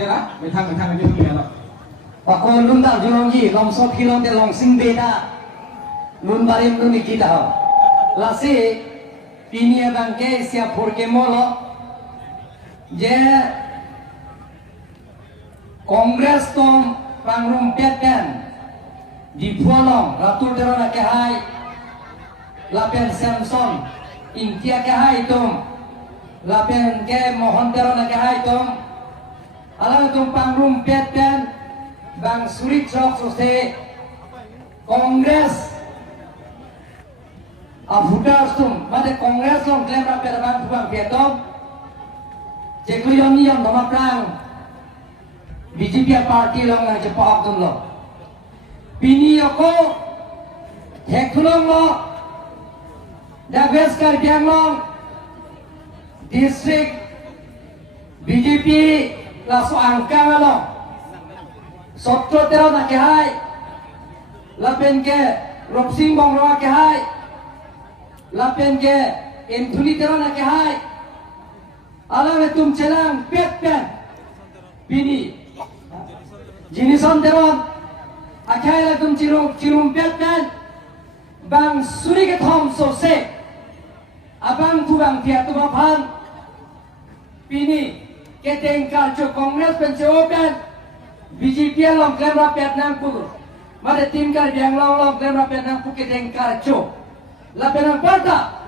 thế đó mấy thằng cái gì đó và con luôn tạo cho gì lòng sốt khi lòng để lòng sinh bê đa luôn barim luôn đi kita là si pinia bangke siap porque molo je Kongres tom pangrum petkan di Pualong Ratu Terona Kehai Lapen Samson Intia Kehai tom Lapen ke Mohon Terona Kehai tom alang tom pangrum petkan Bang Surit Sok Sose Kongres Afutas tom Made Kongres tom klaim rapet bang Bang Pietom Ceklion ni yang nama perang BJP party long yang cepat tu lo. Pini aku hekulong lo, Daves Karbiang long, district BJP lasu angka lo. Sotro tero nak kehai, lapen ke Ropsing bong rawa kehai, lapen ke Anthony tero nak kehai. Alam etum celang pet Pini. Jinisan teron akhirnya tum cirum petkan bang suri ke thom sose abang tu bang dia tu bapan pini keteng kalco kongres pencoban BJP long klaim rapet nang pul made tim kar yang long klaim rapet nang pu keteng kalco lapenang parta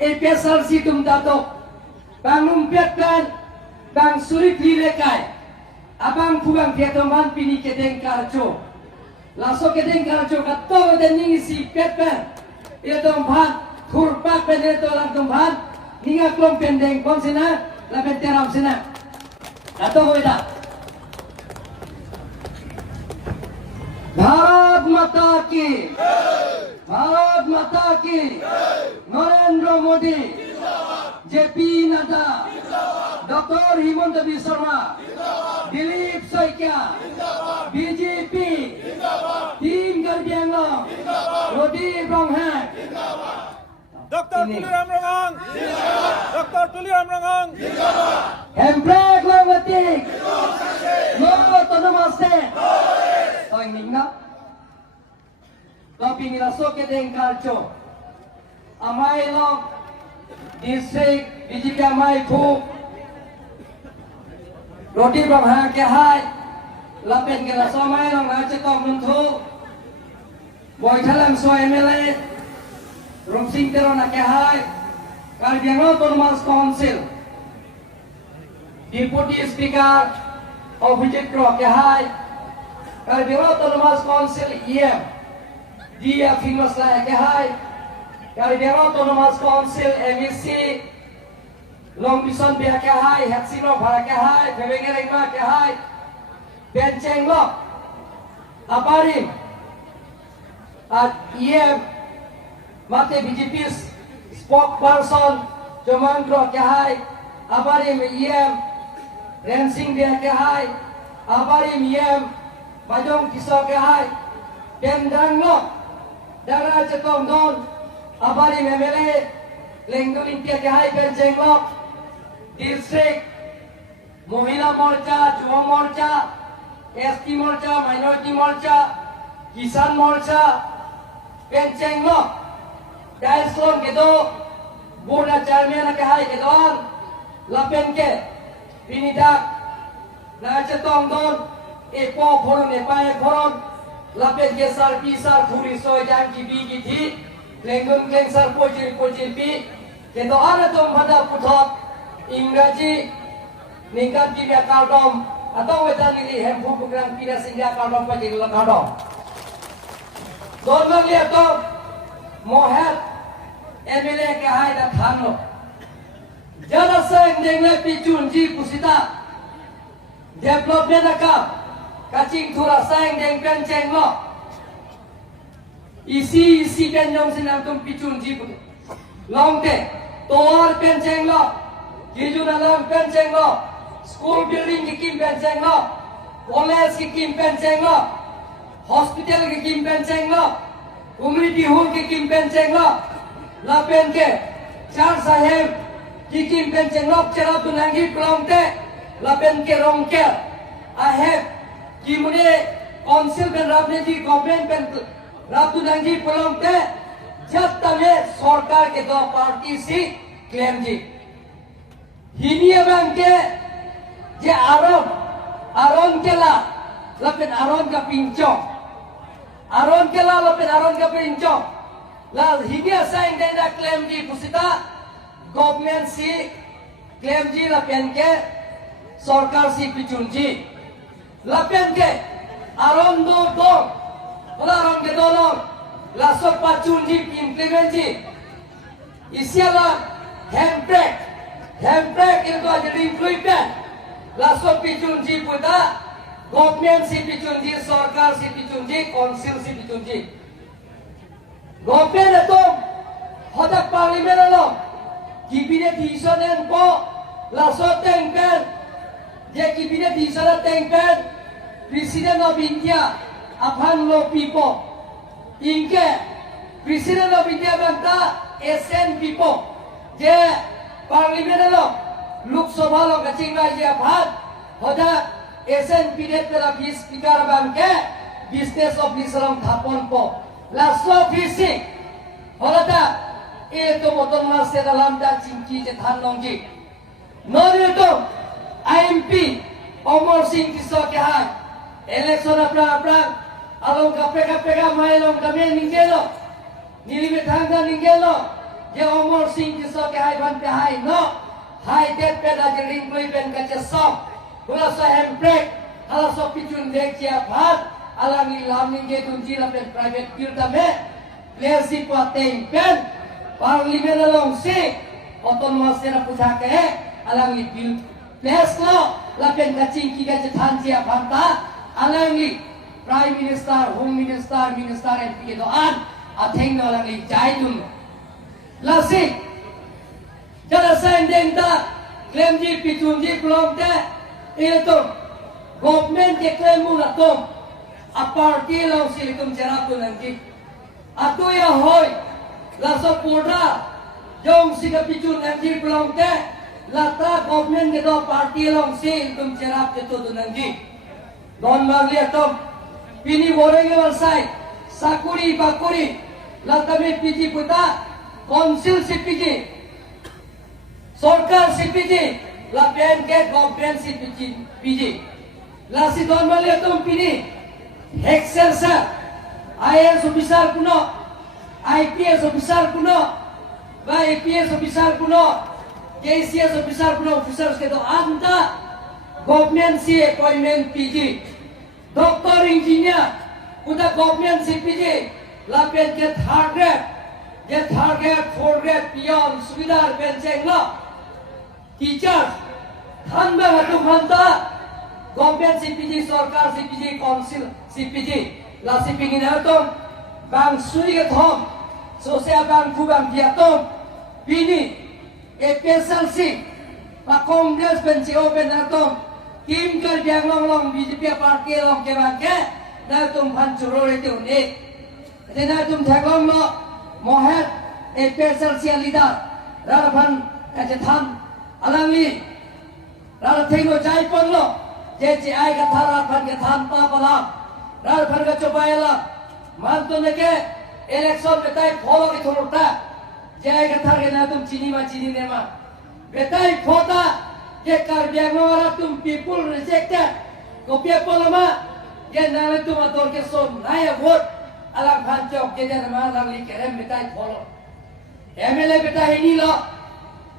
pesal si tum dato bang petkan bang suri dilekai abang pulang dia teman pini kedeng karco langsung kedeng karco kato dan si pepen ia tempat kurpak pendek tolak tempat ninga klom pendeng kon sina lapen teram sina kato beda Bharat Mata Ki Bharat Mata Ki Narendra Modi JP Nadda Dr. Himanta Biswa Sharma Dilip Saikia BJP Team Karbiang Long Rodi Bronghak Dr. Tuliram Rangang Dr. Tuliram Rangang Emprek Langatik Logo Tonomaste Toing Ningna Kopi Miraso Kedeng Kalco Amai Long District BJP Amai Phu Roti Bronghak Kehai Lapen ke Rasamai Long Raja Kong Nuntu Boy Thalam So MLA Rumsing Terona Kehai Karbiang Autonomous Council Deputy Speaker of Vijaypura Kehai Karbiang Autonomous Council IM Dia Famous Lai Kehai Karbiang Autonomous Council MEC Long Bison Bia Kehai Hatsino Bhara Kehai Bebengerema Kehai Benceng Lok Aparim at IM Mate BJP spokesperson Jomangro Kehai Aparim IM Rensing Bia Kehai Aparim IM Bajong Kiso Kehai Bendang Lok Dara Cetong Don Aparim MLA Lengdul Intia Kehai Benceng Lok District Mohila Morcha, Juva Morcha, ST Morcha, Minority Morcha, Kisan Morcha, Penceng Lok, Daeslon Kedo, Burna Charmiana Kehai Kedoan, Lapenke, Pinidak, Nachetong Don, Epo Foron, Epae Foron, Lapenke Sar Pisar, Puri Soy Janki Bigi Thi, Lengun Kengsar Pojil Pojil Pi, Kedoan Atom Pada Putot, Ingraji ningkat kita kaldom atau wetan ini hempu bukan tidak sehingga kaldom pada jadi kaldom. Dorang lihat tu mohat MLA ke hai dah thano. Jada seng dengar picun ji pusita development akap kacing thura seng deng penceng lo. Isi penceng senang tu picun ji put. Long te toar penceng lo. Kiju dalam penceng lo, school building kikim penceng lo, college kikim penceng lo, hospital kikim penceng lo, community hall kikim penceng lo, lapen ke, Char Sahib kikim penceng lo, cerah tunangi pelong te, lapen ke rongkel, I have Kimune Council ben Rabneji government ben Rabdunanji Polongte जब तमे सरकार के दो party C claim जी हिनिया बैंक के जे आरोन केला लपेन आरोन का पिंचो आरोन केला लपेन आरोन का पिंचो ला हिनिया साइन देना क्लेम जी पुसिता गवर्नमेंट सी क्लेम जी लपेन के सरकार सी पिचुन जी लपेन के आरोन दो आरोन के दो Lasok pacun di implement ji, isialah handbrake itu aja diimplement. Lasok picun ji puta, government si picun ji, sarkar si picun ji, council si picun ji. Government itu, hodak parlimen itu, kibinet diisonen po, lasok tengpen, je kibinet diisonen tengpen, President of India, upon low people. इनके president of India बनता एसएन पीपो जे पार्लियामेंट लो लोकसभा लो गचिंग राज्य भाग होता एसएन पीडेट तेरा बीस स्पीकर बन के बिजनेस ऑफिसर हम थापन को लासो फिसी होता ये तो मोटन मार से दाlam दा चिंकी जे थान लोंगी नॉर्वे तो आईएमपी अमर सिंह किसो के हाथ इलेक्शन अपना Along kapega mailong kami ninggelo, nilibetang ka ninggelo, je omor sing kiso ke hai ban pe hai no, hai det peda je ringklui ben ka je sok, hula so handbrake, ala so picun dek cia bhat, ala nilam ningge tunji la pen private bil tame, lesi pateng pen, parlimen along si, otonomas tera puja ke, ala ni bil, les lo, la pen kacing ki ka je than cia bhanta, ala ni Prime Minister, Home Minister, Minister MP ke doan, atheng no lang li jai dum. Lasi, jada sain dengta, claim ji pitun ji belum te, itu government ke claim mula tom, a party long silikum cerap tu nanti. Atu ya hoy, laso porda, jom sika pitun nanti belum te, latra government ke do party long silikum cerap tu nanti. Don magli tom. Pini borenge walsai, sakuri bakuri, latame piji puta, council CPG, sarkar CPG, lapen ke government CPG, lasi don malia tum pini, excelsa, IAS officer kuno, IPS officer kuno, ba APS officer kuno, KCS officer kuno, officers ke to anta, government C appointment PG. Doktor engineer, udah government CPG, lapen ke third grade, fourth grade, pion, subidar, benceng lo, teachers, thanba hatu khanta, government CPG, sarkar CPG, council CPG, la CPG na tom, bang sui ke thom, sosial bang fu bang dia tom, bini, SLC, pa Congress benceng open na tom. Kim कर बियांग लोंग BJP party लोंग के बांके ना तुम फंचुरो रहते होने ते ना तुम ठगलोंग लो मोहर एक पेशल सिया लीडर रारफन कचथान अलंगली रारथेंगो जाई पन लो जे आई का था रारफन के थान पापला रारफन का चुपायला मान तुमने के इलेक्शन बेताई फॉलो की थोड़ता जे आई का था के ना तुम चीनी ने मा बेताई फोता ये कर बियांग वाला तुम people rejected, को people लमा ये नाले तुम अतोर के सोम नाये vote अलग भांचों के जन मालांग लिखें बेटा follow, MLA बेटा हिनी लो,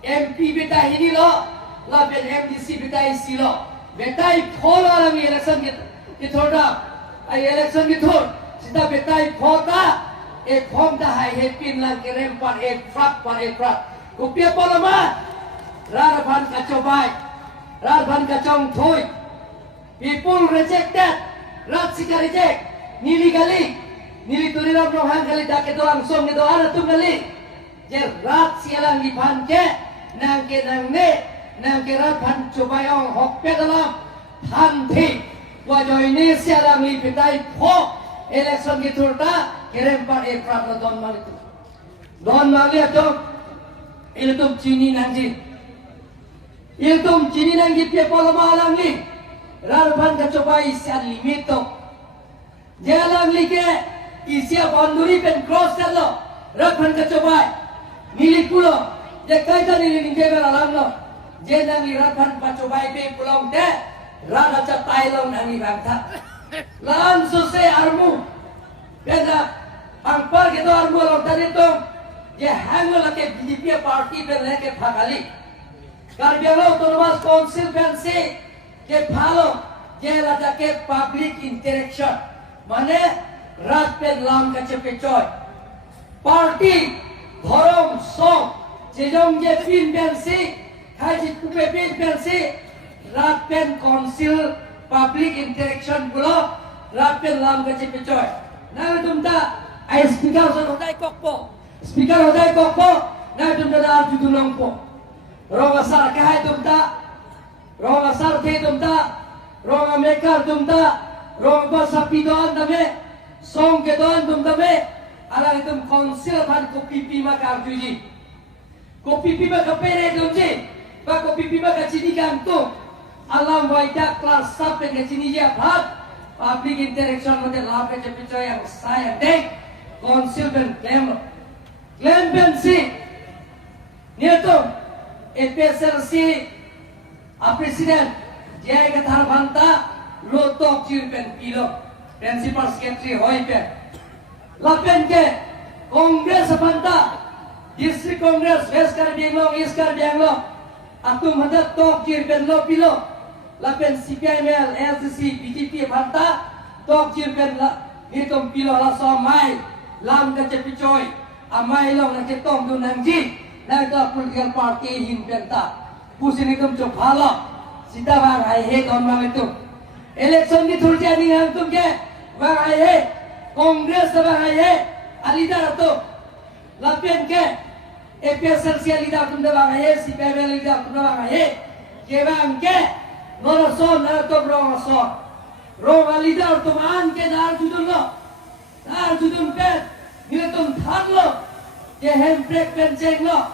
MP बेटा हिनी लो, लापेन MDC बेटा इसी लो, बेटा follow अलग election के थोड़ा, election के थोड़, सीधा बेटा फोटा, एक फॉर्म दा है पिन लग के रेम पर एक फ्रक, को people लमा Radhan kacobai, Radhan kacong toy. People rejected, Rad sika reject, nili tuliram rohan kali dak itu langsung itu ada tu kali. Je Rad sialang dipan ke, nang ke Radhan cobai orang hokpe dalam hanti. Wajah ini sialang lipitai po, election gitu ta, kirim par ekrat don mal itu. Don mal itu, itu Cini nanti. Iltum Cini nanti people malang ni, Rarban ka coba isi limit to. Jalan like isi boundary pen cross lo. Rarban ka coba milik pulo. Je kaita nili ninge beralam lo. Je nangi rarban ka coba pe pulong te. Rara ca tailong nangi bangta. Lan sose armu. Beda angpar gitu armu lo tadi to. Je hang lo ke BJP party pe leke phakali. Karbialo autonomous council pen se ke phalo je lada ke public interaction mane rat pe lam ka chepe choy party dhorom song je jong je pin pen se khai ji kupe pin pen se rat pen council public interaction gulo rat pe lam ka chepe choy na tumta ai speaker so hodai kokpo na tumta da ju dulong po Ronga sar kahai tumta, ronga sar the tumta, ronga mekar tumta, ronga basapi doan dame, song ke doan tumta me, ala itum konsil pan kopi pima kartuji, kopi pima kapere tumji, ba kopi pima kacini kantung, alam waida kelas sampai ke sini ya bhat, public interaction mate lab ke cepico yang saya dek, konsil ben claim ben si, niatum. FSLC Presiden Jaya Gathar Banta Lotok Chirpen Pilo Principal Secretary Hoipen Lapen ke Kongres Banta District Congress West Karbianglong East Karbianglong Atum Hadat Tok Chirpen Lo Pilo Lapen CPML LCC BJP Banta Tok Chirpen Hitom Pilo Laso Mai Lam Kacepicoy Amai Long Naketong Dunangji Naga political party himpenta pusin itu coba sida bang hai don bang itu election di terjadi yang tu ke bang hai kongres bang hai alida tu lapian ke FSLC alida tu bang hai CPM alida tu bang hai ke bang ke norason atau rong alida tu man ke dar judul ke ni tu thar lo ke handbrake penceng lo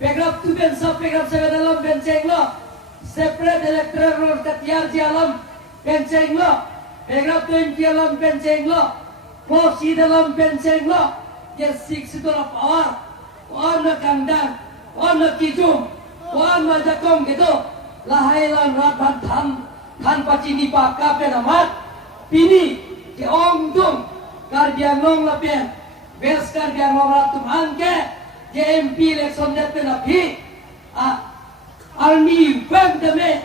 pegrap tu ben sab pegrap sa dalam penceng lo separate electoral road katiar di alam penceng lo pegrap 20 alam penceng lo posi dalam penceng lo ke 6 dolar power on kandang on kijum on majakong gitu lahailan rat than pacini pakka pe namat pini ke ongdung karbianglong lapien Beskar yang orang tuhan ke JMP election dete nabi army bank deme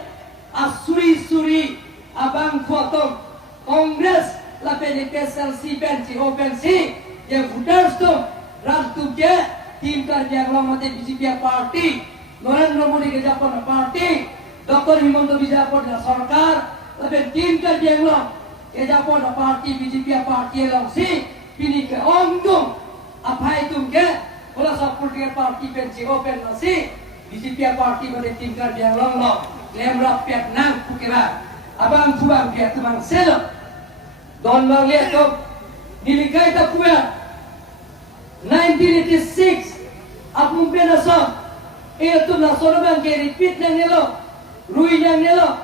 suri abang potong kongres la PSLC benci opensi je voters tu ratu ke tim kerja yang mate BJP party Narendra Modi ke Japan party Dr. Himanta Biswa Sarma sarkar la tim kerja yang ke Japan party BJP party long si Pini ke ongdung apa itu ke kalau political party pensi open masih BJP party pada tingkat yang long lembra pet nang kukira abang tuang dia tuang selo don bang lihat tu nilikai tak kuat 1986 apung penason itu nason bang ke repeat nang nelo rui nang nelo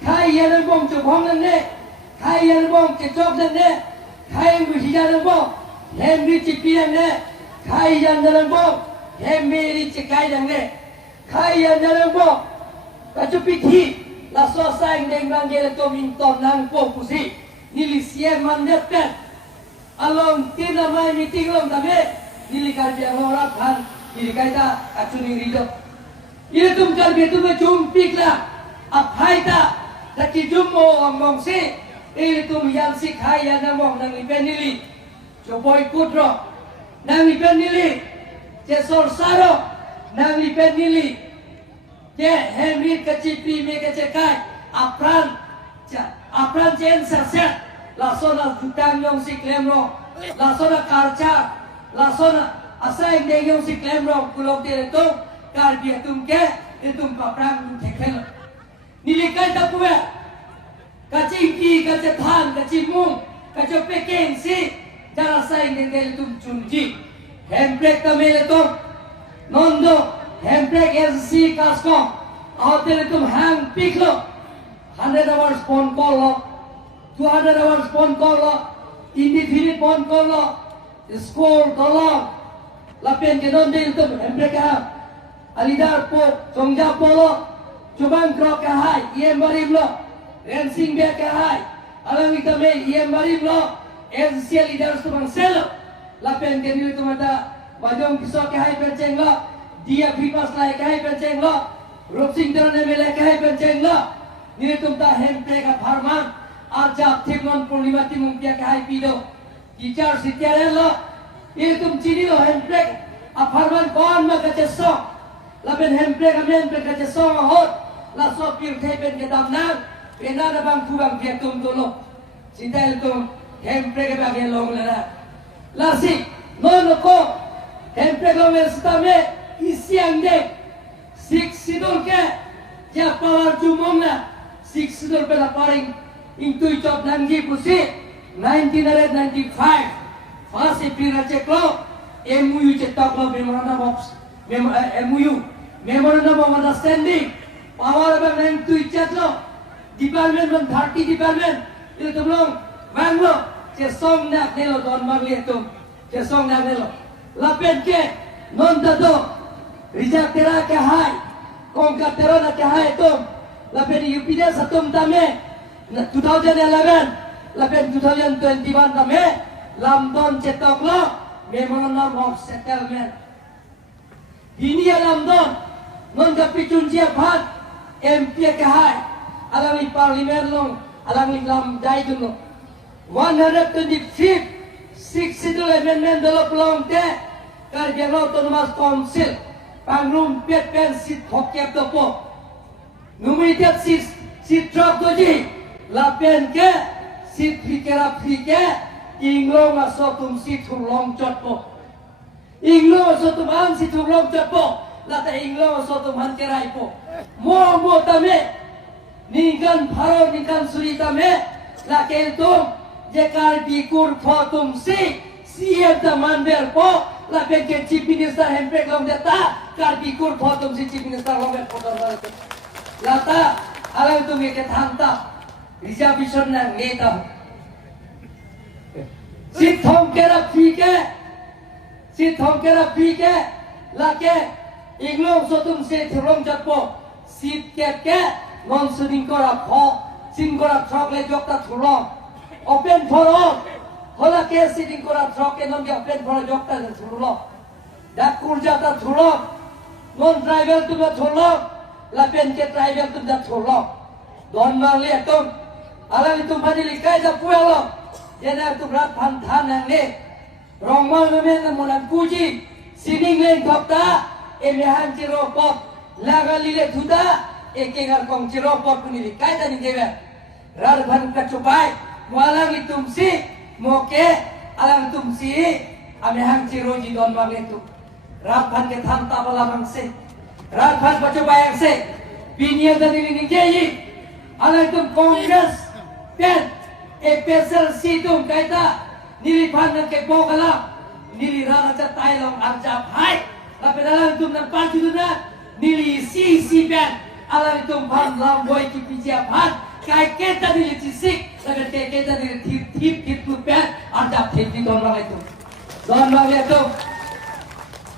kai yang bong cubong nang ne kai yang bong kecok nang ne Khai người dân bông, hem đi chỉ piang nè, khai dân bông, hem đi chỉ khai dân nè, khai dân bông, cái chỗ bị thi là so sánh dengan bang gele to minton nang po kusi, nilisian mandat kan, along tina mai meeting long tabe, nilikan dia orang kan, nilikai ta acuni rido, ini tum kalbi tum jumpik lah, apa ita, tak jumbo ngomong si. Itu yang si kaya namong nang ipenili, coba ikut ro, nang ipenili, cesor saro, nang ipenili, je Henry kecipi me kecekai, apran jen serset, lasona hutang yang si klemro, lasona karca, lasona asai deng yang si klemro, kulok dia itu, karbiya tumke, itu paprang tekel, nilikai tak kuat. Kaciki, kacethan, kacimung, kacopeken si, jara saing dengan itu cunci. Handbrake tamil itu, nondo, handbrake LC kasko, hotel itu hang piklo, 100 hours phone call lo, 200 hours phone call lo, indefinite phone call lo, school dolong, lapen ke non dil tu mereka alidar po, songja po lo, cubang krok kahai, iem barim lo, rensing be kahai, alang kita me iem barim lo, essential leaders tu bang selo, lapen ke nil tu mata, bajong kisah kahai penceng lo, dia pipas lai kahai penceng lo, rupsing teron emele kahai penceng lo. Nili tumta hempe ka farman arjab thimon purnima timung pia ka hai pido teacher sitiare lo nili tum chini lo hempe a farman kon ma ka cheso la ben hempe ka men pe ka cheso hot la so pir thai ben ke dam nang pena na bang thu bang pia tum to lo sitai tum hempe ka ba ge long la si no ko hempe lo me stame isiang de sik sidol ke ya power jumong na 600 pela paring into job nangi pusi 1995 first April ceklo MOU cetak lo memorandum of MOU memorandum of understanding power bang nang tu ceklo department bang 30 department itu belum bang lo cesong nak nelo don marli itu cesong nak nelo lapen ke non dado rijak tera ke hai kongka tera na ke hai itu lapen UPD satum tame 2011 lapen 2021 tame lamdon cetok lo memorandum of settlement ini lamdon non dapat kunci apa MP kahai alami parlimen long alami lam dai dulu 125 6 amendment dalam pelong te kerja autonomous council pangrum pet pen sit hokep dopo numeritet sit drop doji lapen ke sit fikera fike inglo masuk tum sit hulong cotpo inglo masuk tum an sit hulong cotpo lata inglo masuk tum han kerai po mo tame ningkan pharo ningkan suri tame lakel tum jekar bikur photum si siap taman berpo lapen ke chief minister hempek long data kar bikur photum si chief minister long berpo lata alam tu ngeke thanta reservation na ngeta sit thongkera phike lake inglong sotum se throng jappo sit ke non suding kora pho sin kora thok le jokta thulong open for all hola ke sitting kora thok ke non ge open for jokta thulong dak kurjata thulong non tribal tu thulong lapen ke tribal tu dah thulong don mang lihat tu alam itu mandi likai dah puelo jena tu berat pantan yang ni rongmal memen namunan kuji sining leng dokta emehan ciropot laga lile thuda ekengar kong ciropot puni likai dah ni dewa rar ban kacupai mualang itumsi moke alang tumsi amehan ciroji don mang itu rar ban ke thanta bala mangse Rakan baca bayang se, binian dan ini ninggeyi, alam itu kongres dan EPSL situng kaita nilipan dan kebo kalam, nilirara catai long arjab hai, tapi dalam itu nampak itu na nili si ben, alam itu pan lamboy kipijia pan, kai kita nili cisik, tapi kai kita nili tip ben, arjab tip di don itu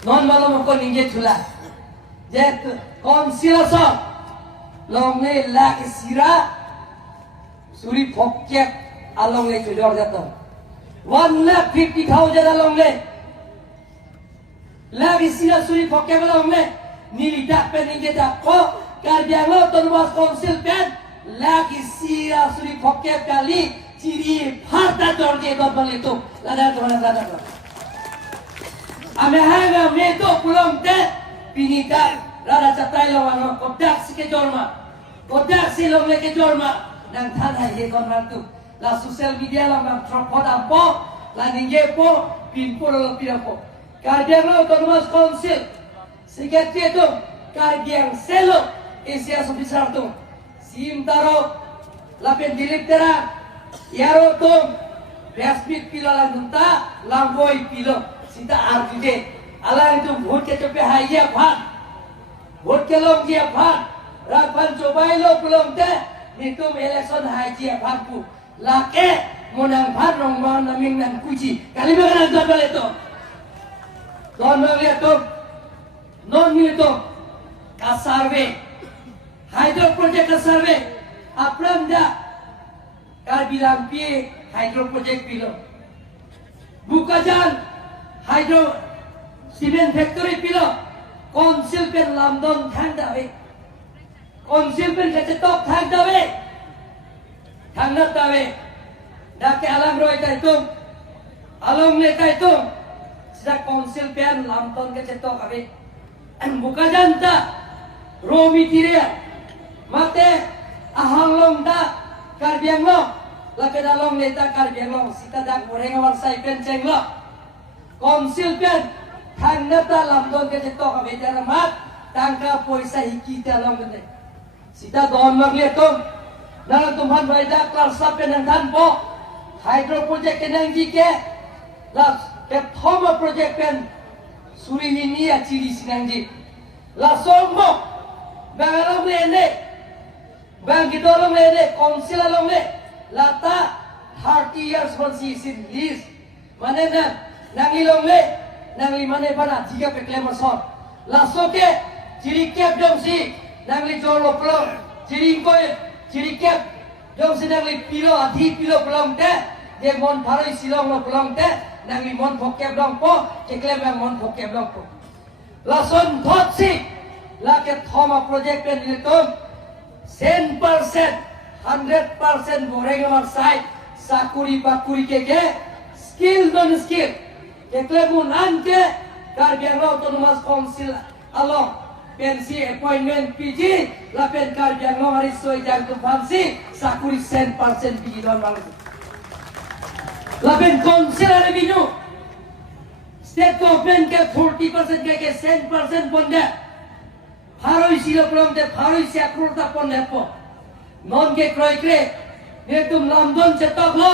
non malam aku ningge cula. Jet konsilasa long le lak sira suri phokek along le jor jato 1,50,000 along le lak sira suri phokek along le nili dak peninge dak ko karja lo tonwas konsil pen lak sira suri phokek kali ciri harta jorge do itu lada ame hanga meto pulang te pinita rada catai lawan kodak sike jorma kodak silong leke jorma nang tanah ye konrantu la sosial media lang tripod ampo la ninge po pinpo lo pirapo kardiang lo autonomous council sike itu kardiang selo Asia officer tu sim taro la pendilip tera yaro tu resmit pilo langunta lamboy pilo sita arjide alang itu vote ke cope haya pan vote ke long dia pan rapan cobai lo belum te nitum election haji apapun lake monang bhat rong ma naming nan kuci kali bagana don bale to don bale to non ni to ka survey hydro project ka survey apram da kar bilang pi hydro project pilo bukajan hydro cement factory pilo council pen lamdon thang dawe council pen ketok thang dawe thang na dawe dake alang roi tai tum along le tai tum sida council pen lamdon ketok abe bukajan ta raw material mate ahang long da karbiang lo lakada long le ta karbiang lo sita dak goreng awal sai pen ceng lo council pen thang na ta lamdon ketok abe jara mat tangka poisa hiki ta long de sita don mak le tum nang tumhan bai da kelas pen nang than po hydro project ke nang ji ke la ke thoma project pen suri ni ya ciri sinang ji la sombo bangalong le ne bang gidolong le ne council along le lata 30 years once in lease mane na nangilong le nangli mane bana jiga pe claim son la soke ciri kep dong si nangli jolo plong ciri koy ciri kep dong si nangli pilo adhi pilo plong te je mon tharoi silong lo plong te nangli mon phokep dong po ke claim bang mon phokep dong po la son thot si la ke thoma project pen nitum 100% 100% boreng amar sai sakuri bakuri ke skill non skill ke klemun anke karbiang lo autonomous council along pensi appointment PG la pen karbiang lo hari soi jang tu fansi sakuri 100% PG don malu la pen council revenue state government ke 40% ke 100% bonda Haroi silo pelong te haroi siakrur ta pon lepo non ke kroi kre ne tum lamdon cetok lo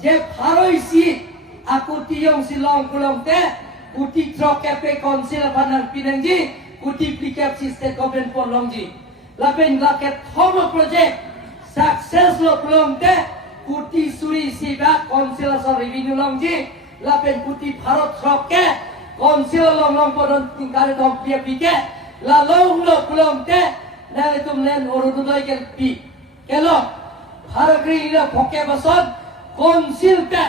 je haroi si aku tiong silong pelong te uti trok kepe konsil panan pinangji uti pikap sistem government pon longji lapen laket homo project success lo pelong te uti suri siba konsil so revenue longji lapen uti bharat trok ke konsil long pon tingkar dom pia pike la long lo kulong te na tum len orudoi kel pi kelo haragri la phoke bason konsil ka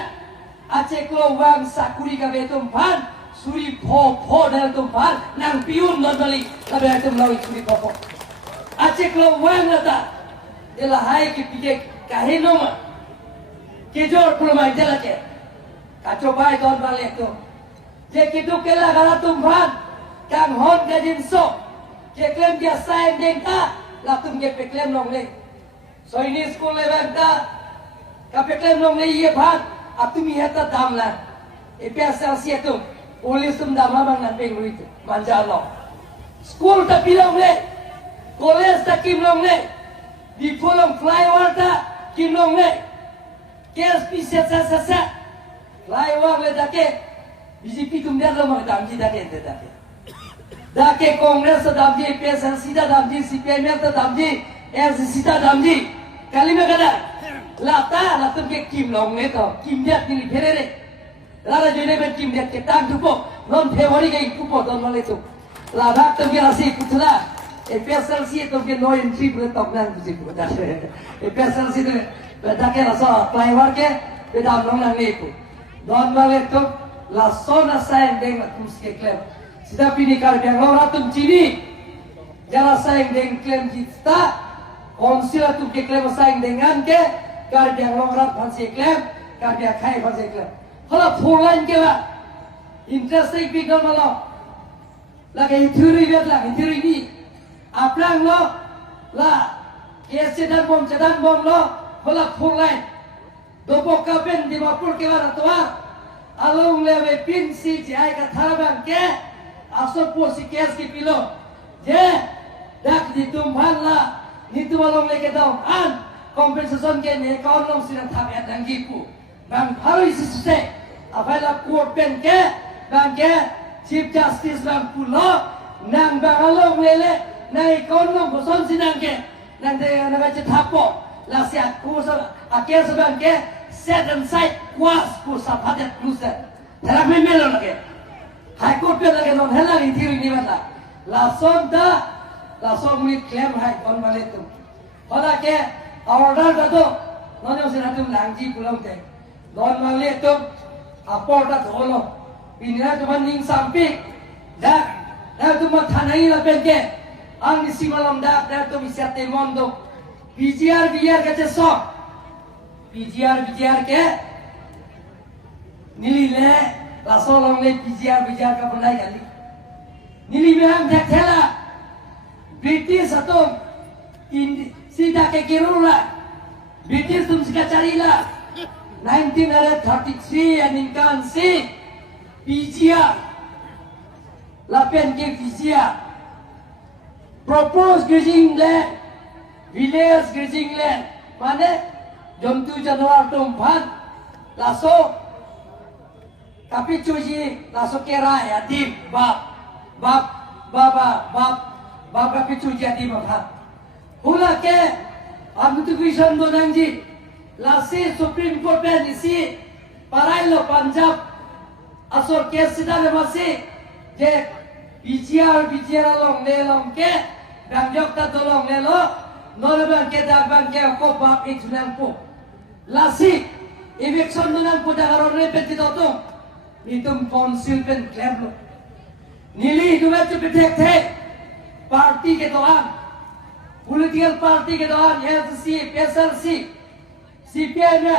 ache klo wang sakuri ka betum phan suri pho na tum phan nang piun non dali ka betum lawi suri pho ache klo wang na ta de la hai ki pike kahe no ma ke jor promai jala ke kacho bai don bale to je kitu kela gara tum phan kang hon ka jin so ke claim dia sign deng ta la tum ke pe claim long le so ini school le bang ta ka pe claim long le ye phat atumi heta dam la e pe asal si tum polis tum dam bang nan pe ngui tu manja lo school ta pilong le college ta kim long le di polong flyover ta kim long le KSP sa flyover le dake BJP tum dia lo ma dam ji dake dake dake Congress damji PSLC damji CPM damji SC damji kali me kada lata latum ke kim long ne to kim dia ni phere re lara jene ben kim dia ke tang dupo non February ke dupo don male to la dak tum ke rasi kutla e PSLC to ke no entry pre tok nan ji ko da e PSLC de dake rasa flyover ke pe dam long nan ne ko don male to la sona sign deng la tum ke klem sida pini karbiang lo ratum cini jala saing deng klaim kita konsila tu ke klaim saing dengan ke karbiang lo rat phansi klaim karbiang khai phansi klaim hala full line ke la interesting people malo la ke theory bet la theory ni aplang lo la ke sedan bom lo hala full line dopo kapen di mapur ke la ratwa along leve pin si jai ka tharabang ke asal posi kes ki pilo je dak di tumphan la ni tu along leke dong an compensation ke ne kaun long sina thap ya dangi pu bang haroi sise afaila court pen ke bang ke chief justice bang pulo nang bang along lele nai kaun long boson sinang ke nanti nak tapo la si aku akhir sebang ke set and side kuas ku sapatet kluset terang memelo lagi High Court pe lagi non hela ni theory ni bata la som ni claim hai kon bale tu pada ke order da to non yo sina tum langji pulang te non male tu apa ta tholo pinira tu ning sampi dah tu mat thanai la pen ke ang simalam dah tu bisiate mondo PGR kace sok PGR ke nili le la solong le PGR ka pandai kali nili behang thela British atau sida ke kirula British tum sika charila 1933 aninkan si PGR lapen ke PGR propose grazing land village grazing land mane jontu januar tumpan laso kapicuji laso kera yatim bab kapicuji yatim bab hula ke amutu kisan donangji lasi supreme court ben isi parailo punjab asor kes sidale masih je bijiar long nelong ke gangjok ta dolong nelo norban ke dagban ke ko bab itunang po lasi eviction dunang po dagaron repet ditotung itum council pen claim lo nili dumet betek the party ke doan political party ke doan LC PSLC CPM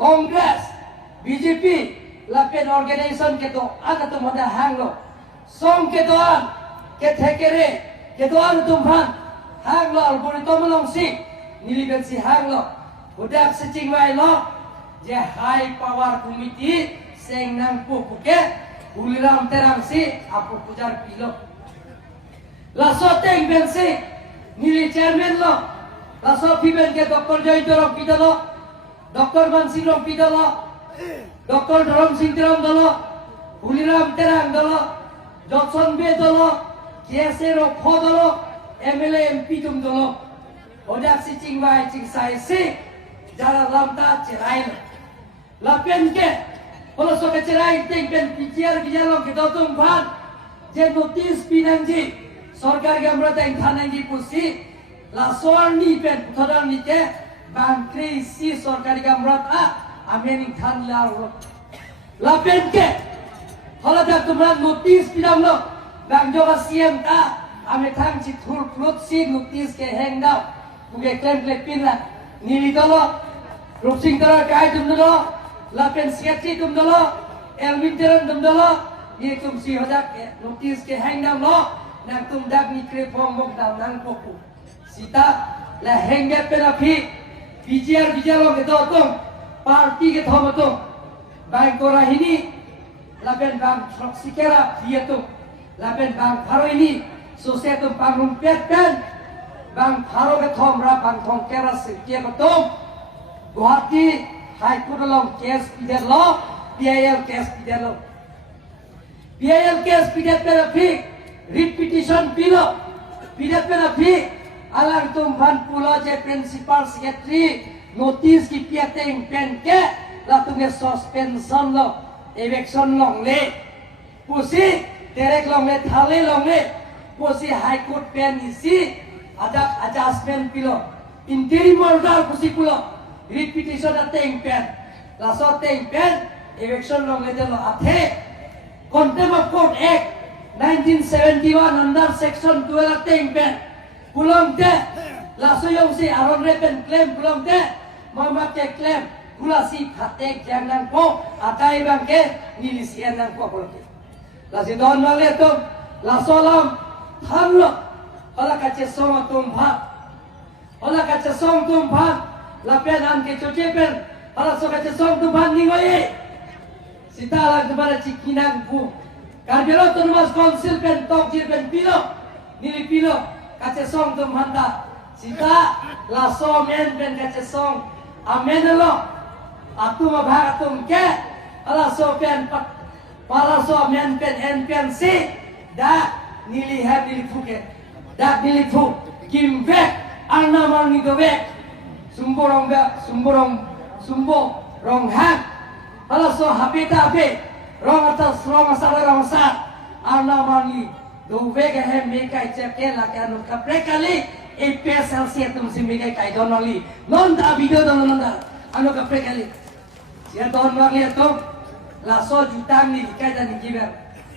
Congress BJP lapen organization ke to ada tu mada hanglo song ke doan ke thekere ke doan tumhan hanglo alburi tomolong si niliben si hanglo budak secing mai lo je high power committee seng nang puku ke uliram terang si apu pujar pilo laso teng ben si nili chairman lo laso piben ke Dr. Joy Dorong pidalo Dr. Mansing Rong pidalo Dr. Dorong Sing Tirong dalo uliram terang dalo Johnson B dalo KSA Rong Pho dalo MLA MP tum dalo odak si cing mai cing sai si jara lamta cerai lapen ke kalau so kecerai ting pen pijar bijalong ke dotung ban je notice pinanji सरकार के अमृत इंथाने की पुसी लासोरनी पे थोड़ा नीचे बैंकरी सी सरकारी के अमृत आमें इंथान लाओ लापेन के हला तक तुम्हारा नोटिस पिलाओ लो बैंको का सीएम का आमें थांग चिथुर फ्लोट सी नोटिस के हैंग डाउ मुझे क्लेम पिन ला नीली दलो रूपसिंह तरह काय तुम दलो लापेन सेक्रेटरी तुम दलो एलविंटरन तुम दलो ये तुम सी हो जा नोटिस के हैंग डाउ लो nang tum dak ni kre phong mok dam nang poku sita la henge pera phi bijalo ke tum party ke thom tum bang kora hini la ben bang sikera dia tum la ben bang pharo ini so se tum pangum pet pen bang pharo ke thom ra bang thong kera se ke tum Guwahati high court long case pidelo PIL case pidelo PIL case pidet pera phi Writ petition pilo pidat pera phi alang tum van pulo je principal secretary notice ki piateng pen ke la tunge suspension lo eviction long le pusi direct long le thale long le pusi high court pen isi ada adjustment pilo interim order pusi pulo writ petition ateng pen la so teng pen eviction long le de lo athe contempt of court act 1971 under section 12 teng pen pulang te laso yong si aron repen claim pulang te mama ke claim pula si khatek jangan ko atai bang ke nilisian nang ko pulang te lasi don male to laso lam thamlo ola kache song tum pha lapen an ke choche pen ola so kache song tum pha ningoi sita lang tumara chikinang bu Karbelo tumas konsil pen tok jir pen pilo nili pilo kace song tum handa sita la so men pen kace song amen lo atu ma bhag tum ke ala so pen para so men pen en pen si da nili have nili fuke da nili fu kim back Arna Marni Dovek, Sumborong Hat, Halaso Habita Ape, Rong atas Rong asal Rong sat, Arna Marni Dovek hem mekai ceknya laki anu kaprekali, EPSL siatum si mekai kai donoli, non da video dononda, anu kaprekali. Sia don marli atom, laso jutang ni kai dan giver,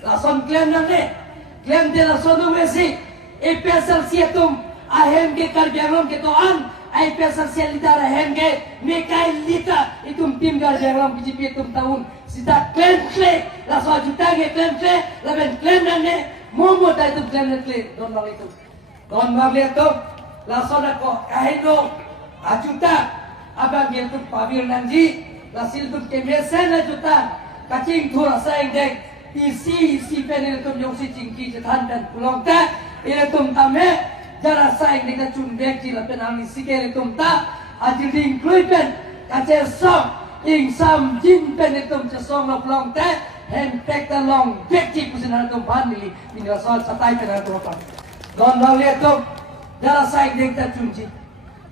lason klaim nane, klaim de laso do mesi, EPSL siatum ahem ke karbiaron ke toan. IPSL Selidar Henge Mekai Lita itum tim garjaram BJP itum tahun sida klaim la so juta ke klaim laben klaim nane momo ta itum klaim don mal itu don mal itu la so na ko kahido ajuta abang itum pavil nanji la sil itum ke mesen juta kacing thura saing dek isi pen itum yongsi cingki jethan dan pulong ta itum tame jara saing dengan cundek di lapen angin sikere tumta ajil ding kluipen kacer som ing sam jin pen itum cesong la plong te hem tek ta long dek ci kusinan tum panili minga so satai pen tum pan don bang liat tum jara saing ding ta cunji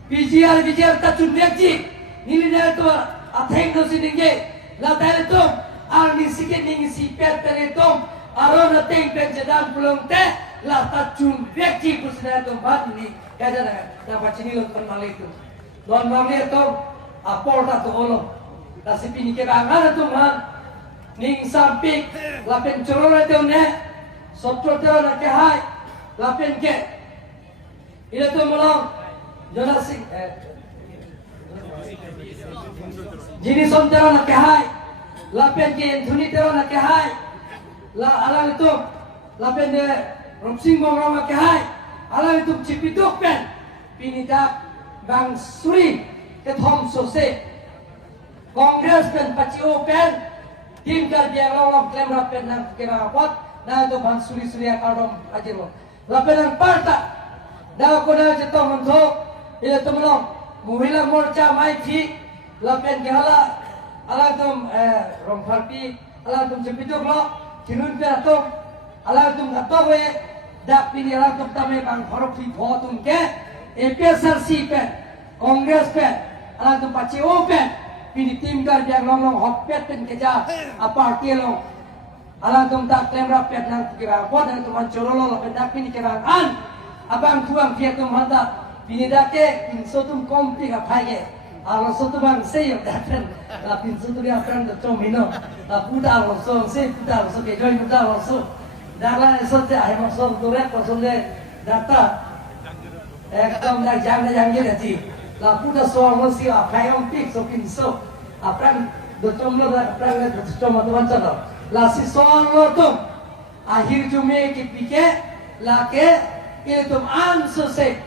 bijiar ta cundek ci nili na tu atheng do sidinge la tare tum angin sikere ning si pet pen itum arona teng pen jadang plong te la tacung beki kusina tu bat ni kaja na dapat sini lo kan mal itu don mami itu apor ta to olo la sipini ke bangar tu man ning sampi la pen chorora tu ne sotro te na ke hai la pen ke ila tu molong jona sing jini sontero na ke hai la pen ke dhuni tero na ke hai la ala itu la pen de Romsing Bongrama Kahai, alam itu cipituk pen, pinidak Bang Suri, ketom sose, Kongres pen pacio pen, tim kerja lolong klaim rapen nang kira apa, nah itu Bang Suri akadom ajero, rapen nang parta, dah aku dah cetong untuk, ini temelong, muhila morca maiki, rapen kehala, alam itu romparpi, alam itu cipituk lo, kinun pen atom, alam itu ngatowe. dak piniran tum tame bang horok fi photum ke EPSRC pe Kongres pe ala tum PCO pe pini tim gar yang long hotpet pen keja apa kilo ala tum tak kamera pe nang kira pot dan tum corolo lo dak pini kira an abang tuang dia tum handa pini dake pin sotum kompi ga phage ala sotu bang seyo daten la pin sotu dia friend tum hino la puta lo so se puta lo so ke join puta lo so Dalam esok saya masuk turut pasal data, ekdom dah jangan je nanti. Lapu dah soal mesti apa yang pik so pinso, apa yang documlo dah apa yang documlo tu macam tu. Lasi soal lo tu, akhir jume kipike, lake itu answer se.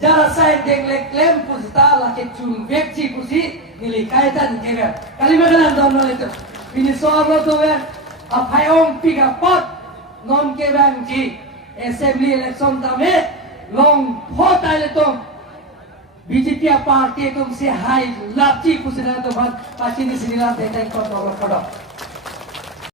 Jara saya denglek klaim pusita lake cumbek ci pusi nilai kaitan kira. Kalimat dalam dono itu. Ini soal lo tu apa yang pik apa? Non ke bangki assembly election tame long phota le tom BJP party tum se hai lapchi kusina to bhat pachini sinila dekai ko to